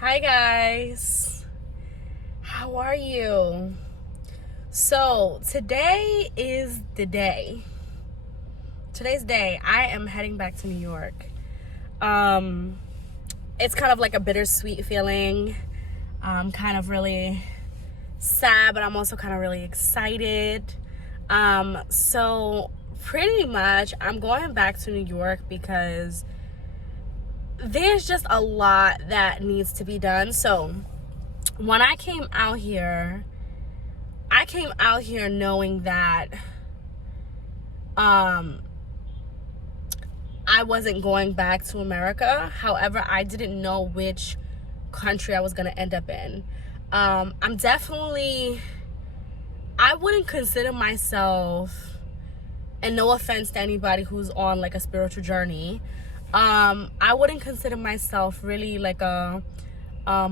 Hi guys, how are you? So today is the day. Today's day. I am heading back to New York. It's kind of like a bittersweet feeling. I'm kind of really sad, but I'm also kind of really excited. So pretty much I'm going back to New York because there's just a lot that needs to be done. So when I came out here knowing that I wasn't going back to America. However, I didn't know which country I was going to end up in. I wouldn't consider myself, and no offense to anybody who's on like a spiritual journey, I wouldn't consider myself really like a how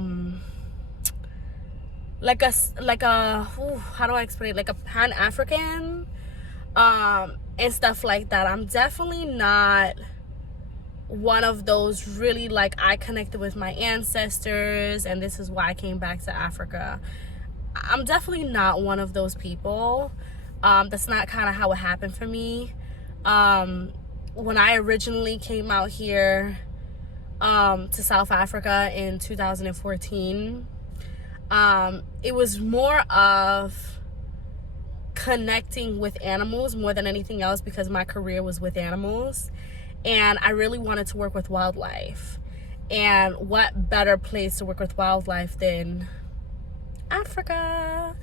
do I explain it? Like a Pan-African, and stuff like that. I'm definitely not one of those really like I connected with my ancestors and this is why I came back to Africa. I'm definitely not one of those people. That's not kind of how it happened for me. When I originally came out here to South Africa in 2014, it was more of connecting with animals more than anything else because my career was with animals and I really wanted to work with wildlife. And what better place to work with wildlife than Africa?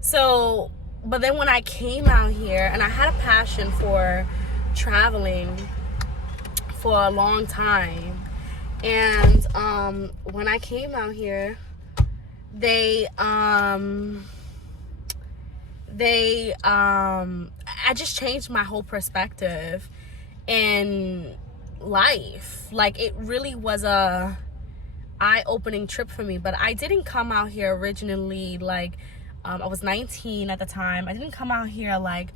So, but then when I came out here, and I had a passion for traveling for a long time, and when I came out here, I just changed my whole perspective in life. Like, it really was a eye-opening trip for me. But I didn't come out here originally like I was 19 at the time. I didn't come out here like,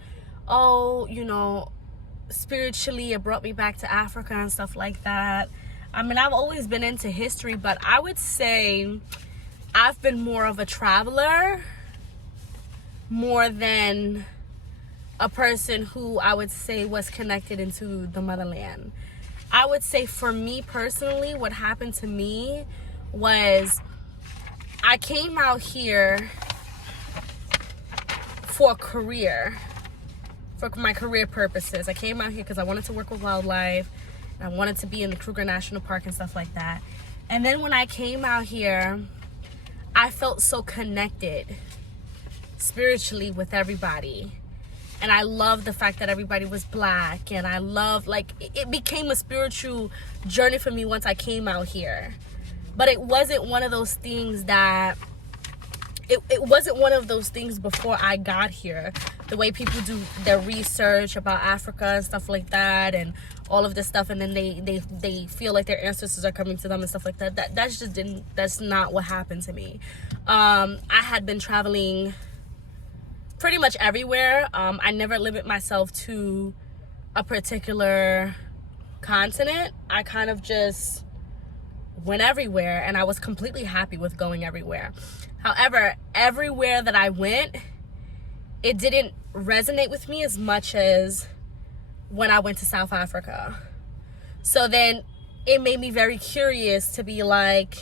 oh, you know, spiritually it brought me back to Africa and stuff like that. I mean, I've always been into history, but I would say I've been more of a traveler more than a person who I would say was connected into the motherland. I would say for me personally, what happened to me was I came out here for a career, for my career purposes. I came out here because I wanted to work with wildlife. And I wanted to be in the Kruger National Park and stuff like that. And then when I came out here, I felt so connected spiritually with everybody. And I loved the fact that everybody was black. And I loved, like, it became a spiritual journey for me once I came out here. But it wasn't one of those things that, it wasn't one of those things before I got here. The way people do their research about Africa and stuff like that, and all of this stuff, and then they feel like their ancestors are coming to them and stuff like that. That's not what happened to me. I had been traveling pretty much everywhere. I never limit myself to a particular continent. I kind of just went everywhere, and I was completely happy with going everywhere. However, everywhere that I went, it didn't resonate with me as much as when I went to South Africa. So then it made me very curious to be like,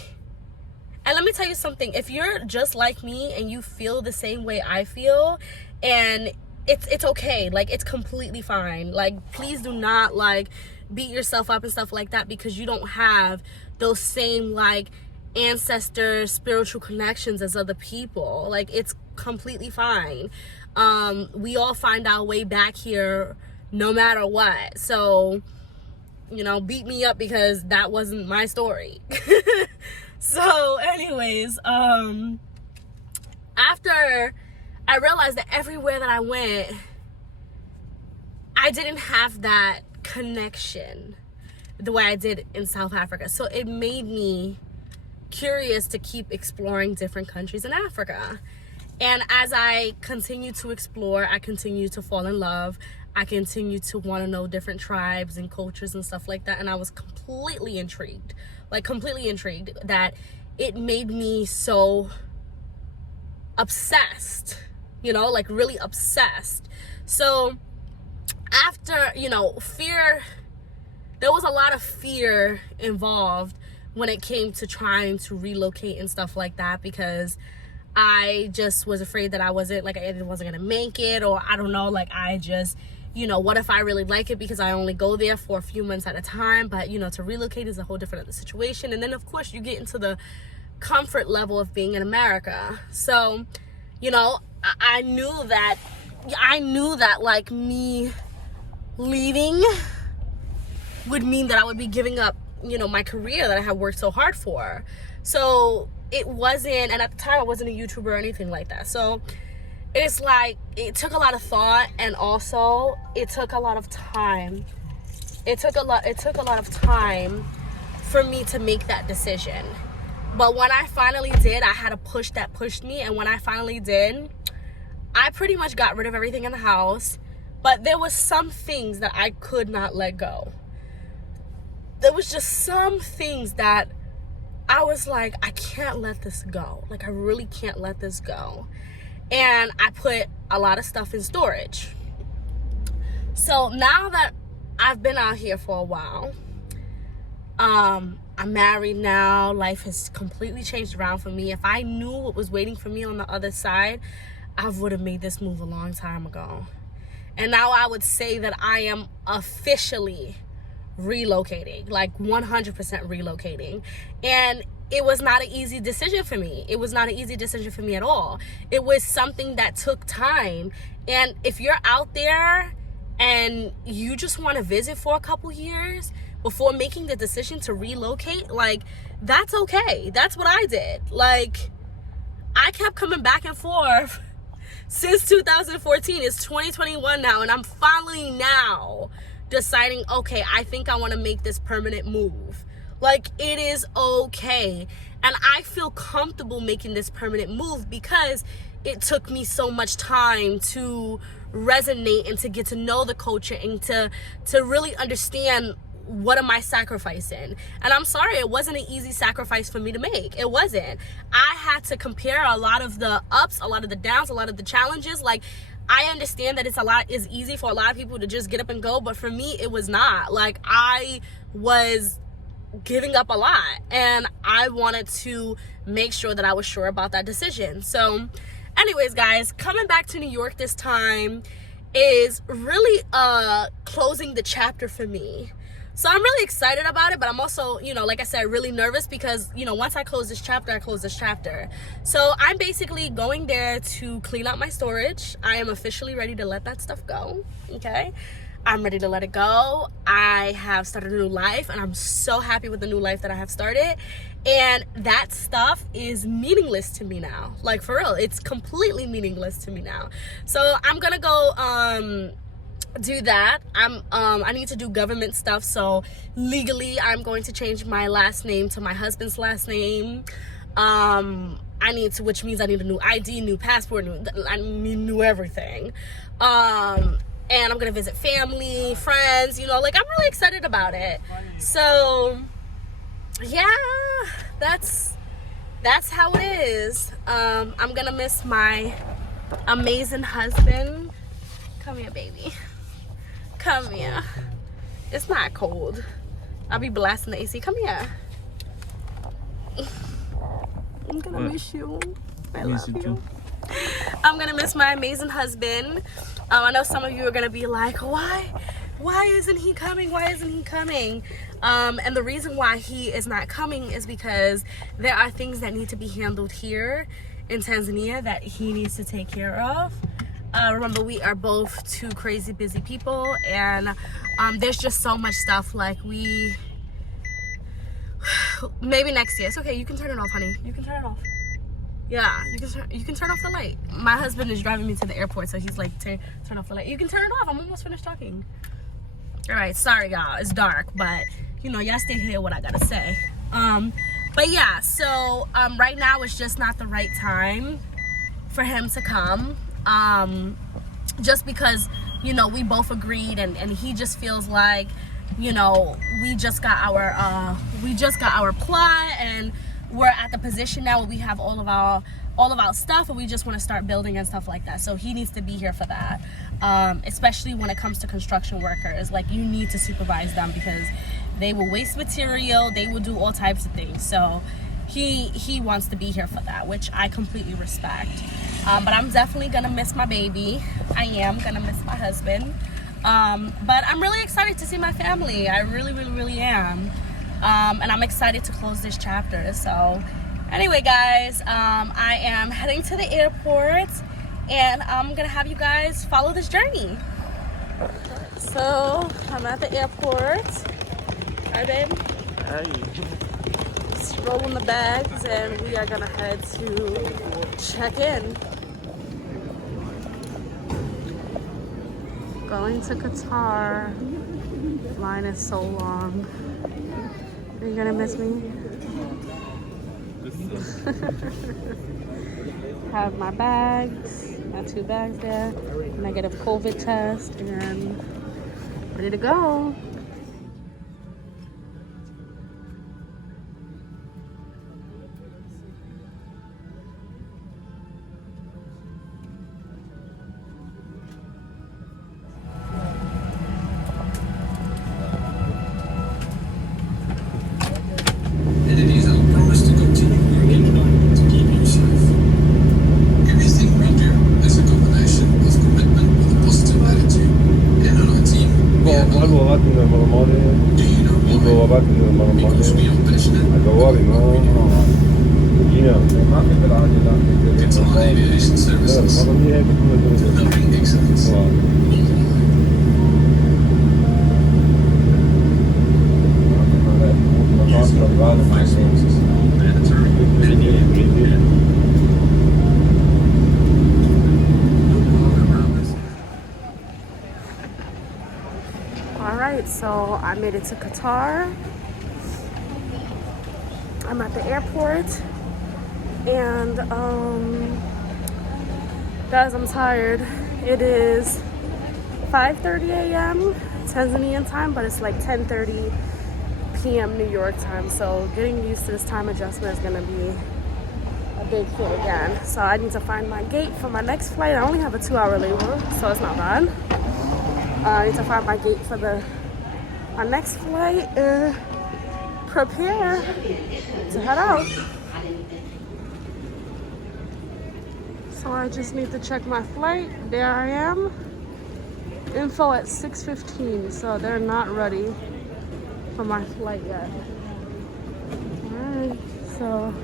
and let me tell you something, if you're just like me and you feel the same way I feel, and it's okay, like, it's completely fine. Like, please do not like beat yourself up and stuff like that because you don't have those same like ancestor spiritual connections as other people. Like, it's completely fine. We all find our way back here no matter what. So, you know, beat me up because that wasn't my story. So anyways, after I realized that everywhere that I went, I didn't have that connection the way I did in South Africa. So it made me curious to keep exploring different countries in Africa. And as I continue to explore, I continue to fall in love. I continued to want to know different tribes and cultures and stuff like that. And I was completely intrigued, like completely intrigued, that it made me so obsessed, you know, like really obsessed. So after, you know, fear, there was a lot of fear involved when it came to trying to relocate and stuff like that, because I just was afraid that I wasn't gonna make it, or I don't know, like I just, you know, what if I really like it, because I only go there for a few months at a time. But you know, to relocate is a whole different other situation. And then of course you get into the comfort level of being in America. So, you know, I knew that like me leaving would mean that I would be giving up, you know, my career that I had worked so hard for. So it wasn't, and at the time I wasn't a YouTuber or anything like that. So it's like, it took a lot of thought, and also it took a lot of time. It took a lot of time for me to make that decision. But when I finally did, I had a push that pushed me. And when I finally did, I pretty much got rid of everything in the house. But there was some things that I could not let go. There was just some things that I was like, I can't let this go. Like, I really can't let this go. And I put a lot of stuff in storage. So now that I've been out here for a while, I'm married now. Life has completely changed around for me. If I knew what was waiting for me on the other side, I would have made this move a long time ago. And now I would say that I am officially relocating, like 100% relocating. And it was not an easy decision for me. It was not an easy decision for me at all. It was something that took time. And if you're out there and you just want to visit for a couple years before making the decision to relocate, like, that's okay. That's what I did. Like, I kept coming back and forth since 2014. It's 2021 now, and I'm finally now deciding, okay, I think I want to make this permanent move. Like, it is okay. And I feel comfortable making this permanent move because it took me so much time to resonate and to get to know the culture and to really understand what am I sacrificing. And I'm sorry, it wasn't an easy sacrifice for me to make. It wasn't. I had to compare a lot of the ups, a lot of the downs, a lot of the challenges. Like, I understand that it's easy for a lot of people to just get up and go, but for me, it was not. Like, I was giving up a lot, and I wanted to make sure that I was sure about that decision. So anyways, guys, coming back to New York this time is really closing the chapter for me. So I'm really excited about it, but I'm also, you know, like I said, really nervous because, you know, once I close this chapter, I close this chapter. So I'm basically going there to clean out my storage. I am officially ready to let that stuff go, okay? I'm ready to let it go. I have started a new life, and I'm so happy with the new life that I have started. And that stuff is meaningless to me now. Like, for real, it's completely meaningless to me now. So I'm gonna go do that. I need to do government stuff, so legally I'm going to change my last name to my husband's last name. Which means I need a new ID, new passport, new everything. And I'm gonna visit family, friends, you know, like, I'm really excited about it. So yeah, that's how it is. I'm gonna miss my amazing husband. Come here, baby. Come here. It's not cold. I'll be blasting the AC. Come here. I'm gonna miss you. I love you. I'm gonna miss my amazing husband. I know some of you are gonna be like, why isn't he coming? Why isn't he coming? And the reason why he is not coming is because there are things that need to be handled here in Tanzania that he needs to take care of. Remember, we are both two crazy busy people, and there's just so much stuff. Like, maybe next year. It's okay, you can turn it off, honey. You can turn it off. Yeah, you can turn off the light. My husband is driving me to the airport, so he's like, turn off the light. You can turn it off. I'm almost finished talking. All right, sorry, y'all. It's dark, but, you know, y'all stay hear what I gotta say. But yeah, so right now it's just not the right time for him to come. Just because you know, we both agreed, and he just feels like, you know, we just got our plot, and we're at the position now where we have all of our stuff, and we just want to start building and stuff like that. So he needs to be here for that, especially when it comes to construction workers. Like, you need to supervise them because they will waste material, they will do all types of things. So he wants to be here for that, which I completely respect. But I'm definitely gonna miss my baby. I am gonna miss my husband. But I'm really excited to see my family. I really, really, really am. And I'm excited to close this chapter. So anyway, guys, I am heading to the airport, and I'm gonna have you guys follow this journey. So I'm at the airport. Hi, babe. Hey. Just rolling the bags, and we are gonna head to check in. Going to Qatar. Line is so long. Are you gonna miss me? Have my bags, my 2 bags there, negative COVID test, and ready to go. Aviation services, delivering excellence. All right, so I made it to Qatar. I'm at the airport, and guys, I'm tired. It is 5:30 a.m. Tanzanian time, but it's like 10:30 p.m. New York time. So getting used to this time adjustment is gonna be a big thing again. So I need to find my gate for my next flight. I only have a 2-hour layover, so it's not bad. I need to find my gate for my next flight and prepare to head out. So I just need to check my flight. There I am. Info at 6:15, so they're not ready for my flight yet. Alright, so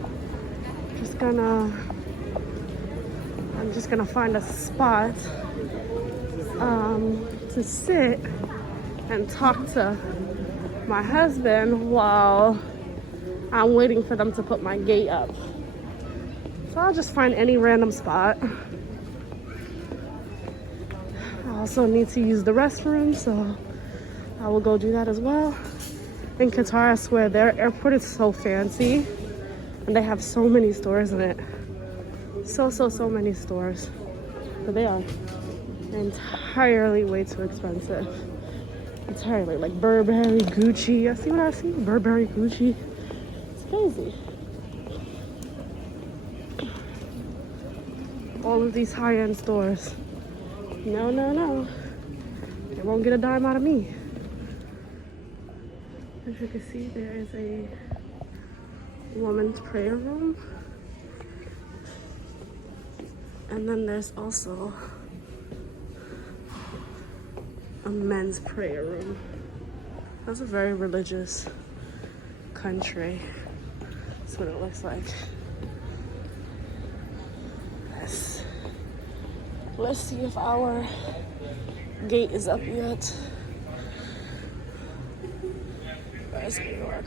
I'm just gonna find a spot to sit and talk to my husband while I'm waiting for them to put my gate up. So I'll just find any random spot. I also need to use the restroom, so I will go do that as well. In Qatar, I swear, their airport is so fancy, and they have so many stores in it. So many stores. But they are entirely way too expensive. Entirely, like Burberry, Gucci. I see what I see? Burberry, Gucci. It's crazy. All of these high-end stores. No. They won't get a dime out of me. As you can see, there is a woman's prayer room. And then there's also a men's prayer room. That's a very religious country. That's what it looks like. Let's see if our gate is up yet. Where's New York?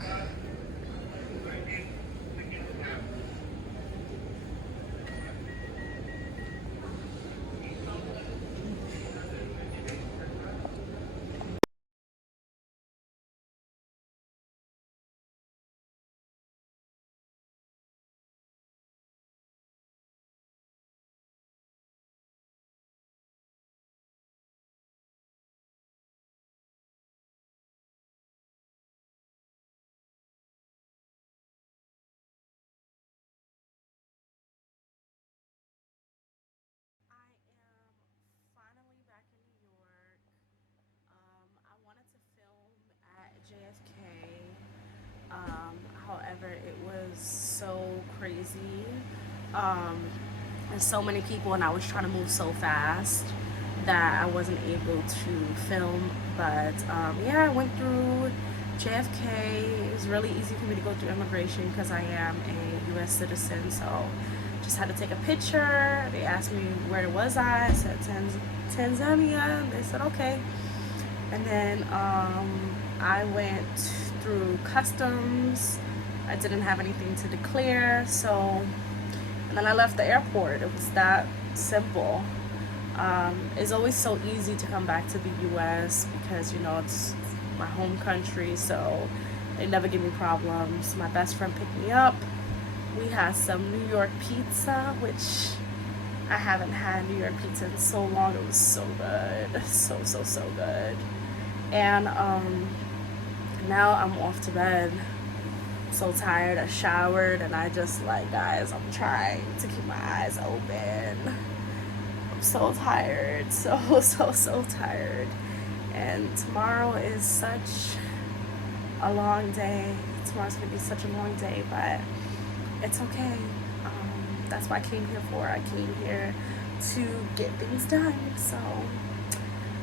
was so crazy. There's so many people, and I was trying to move so fast that I wasn't able to film. But yeah, I went through JFK. It was really easy for me to go through immigration because I am a US citizen, so just had to take a picture. They asked me where was I said Tanzania. They said okay. And then I went through customs. I didn't have anything to declare, so, and then I left the airport. It was that simple. It's always so easy to come back to the US because, you know, it's my home country, so they never give me problems. My best friend picked me up. We had some New York pizza, which I haven't had New York pizza in so long. It was so good. So good. And now I'm off to bed. So tired. I showered, and I just like, guys, I'm trying to keep my eyes open. I'm so tired. So tired. And tomorrow is such a long day. Tomorrow's gonna be such a long day, but it's okay. That's what I came here for. I came here to get things done. So,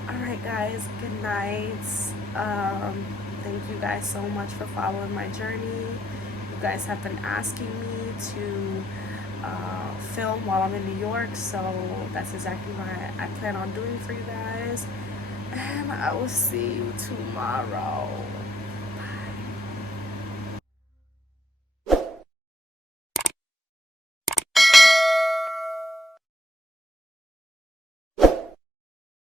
alright guys, good night. Thank you guys so much for following my journey. You guys have been asking me to film while I'm in New York, so that's exactly what I plan on doing for you guys. And I will see you tomorrow.